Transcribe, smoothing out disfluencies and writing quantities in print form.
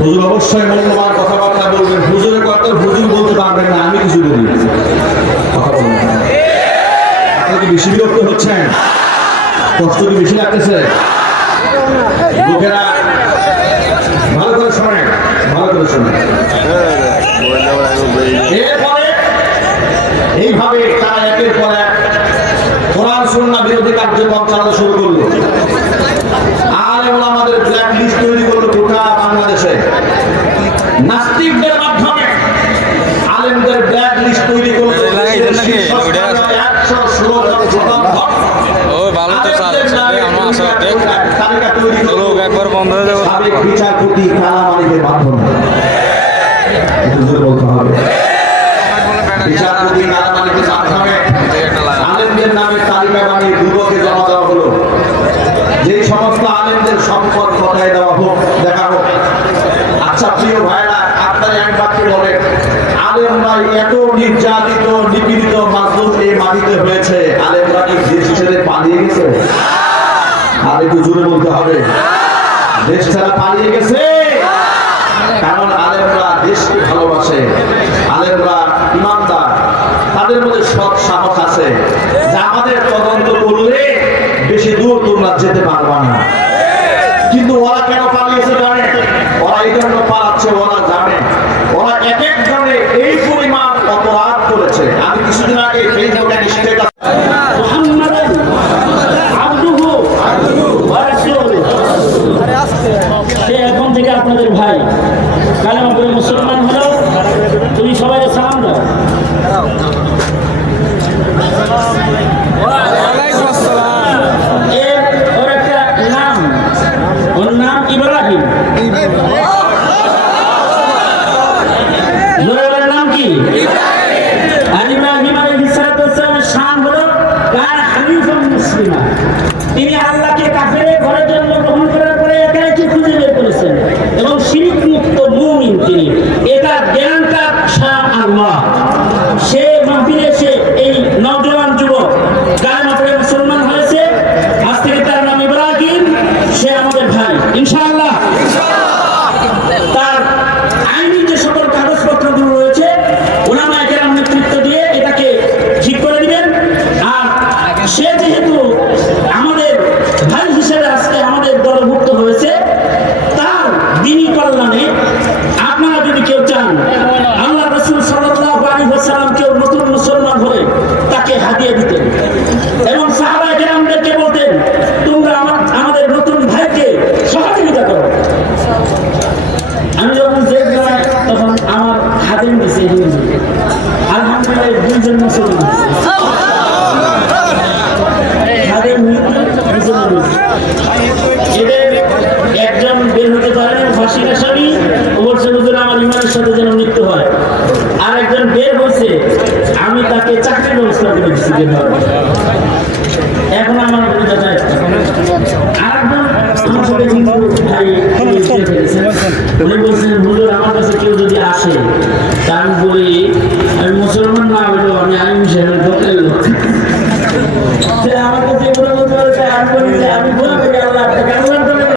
হুজুর অবশ্যই মূল্যবান কথাবার্তা বলবেন। হুজুরের কথা হুজুর বলতে পারবেন না, আমি কিছু বলি। কথা বলবেন, আপনারা কি বেশি বিরক্ত হচ্ছেন? কষ্ট কি বেশি লাগতেছে? লোকেরা ভালো করে শোনেন, ভালো করে শোনেন। এরপরে এইভাবে তারা একের পর এক কোরআন সুন্নাহ বিরোধী কার্যক্রম চালানো শুরু করলো। আলেম ওলামাদের ব্ল্যাক লিস্ট তৈরি করলো গোটা বাংলাদেশে। নাস্তিকদের মাধ্যমে আলেমদের ব্ল্যাক লিস্ট তৈরি করলো। বিচারপতি কালামালিকের মাধ্যমে বলতে হবে, বিচারপতি কালামালিকের মাধ্যমে আলেমদের নামে তালিকা বানিয়ে দুদকে জমা দেওয়া হলো। যেই সমস্ত আলেমদের সম্পদ কথায় দেওয়া হোক, দেখা হোক। আচ্ছা প্রিয় ভাইরা, আপনারা এক বাক্যে বলেন, আলেমরা এত নির্যাতিত, নিপীড়িত, মাজলুম এই মাটিতে হয়েছে, আলেমরা কি দেশ ছেড়ে পালিয়ে গেছে? আর একটু জোরে বলতে হবে, দেশ ছাড়া পালিয়ে গেছে। কারণ আলেমরা দেশকে ভালোবাসে, আলেমরা ইমানদার, তাদের মধ্যে সৎ সাহস আছে যে আমাদের তদন্ত করলে বেশি দূর তোমরা যেতে পারবা না। কিন্তু ওরা কেন পালিয়েছে জানে? ওরা এই জন্য পালাচ্ছে, ওরা জানে ওরা এক এক জনে এই পরিমাণ অপরাধ করেছে। আমি কিছুদিন আগে ফেসবুকে স্ট্যাটাস এখন থেকে আপনাদের ভাই কালেমা পড়ে মুসলমান হলো, তুমি সবাই সালাম দাও। ওর একটা নাম, ওর নাম ইব্রাহিম। ওর নাম কি? আর ইব্রাহিম আলাইহিস সালামের শান হলো কানা হানিফান মুসলিমা। তিনি আল্লাহকে কাফেরের ঘরে জন্মগ্রহণ করার পরে একাই খুঁজে বের করেছেন এবং শিরক মুক্ত মুমিন তিনি। এটা জ্ঞানটা শাহ আল্লাহ। সে মাহফিলে এসে এই নওজোয়ান যুবক কালেমা পড়ে মুসলমান হয়েছে। আজ থেকে তার নাম ইব্রাহিম। সে আমাদের ভাই ইনশাআল্লাহ। তার আইনি যে সকল কাগজপত্রগুলো রয়েছে ওলামায়ে কেরাম নেতৃত্ব দিয়ে এটাকে ঠিক করে দিবেন। আর সে যেহেতু আমাদের ভাই হিসেবে আজকে আমাদের দলভুক্ত হয়েছে, তার দ্বীনি কল্যাণে আপনারা যদি কেউ চান আল্লাহ রাসূল সাল্লাল্লাহু আলাইহি ওয়াসাল্লাম কেউ নতুন মুসলমান হলে তাকে হাদিয়া দিতেন এবং সাহাবায়ে কেরামদেরকে বলতেন তোমরা আমাদের নতুন ভাইকে সহযোগিতা করো। আমি যখন দেখলাম তখন আমার খাদেম দিছে, আলহামদুলিল্লাহ দুইজন মুসলমান একজন বের হতে পারেন ফাঁসির আসামি, বলছে হুজুর আমার ইমানের সাথে যেন মৃত্যু হয়। আর একজন বের হয়েছে, আমি তাকে চাকরির ব্যবস্থা করে দিচ্ছি। এখন আমার আরেকজন আমার সাথে ভাই উনি বলছে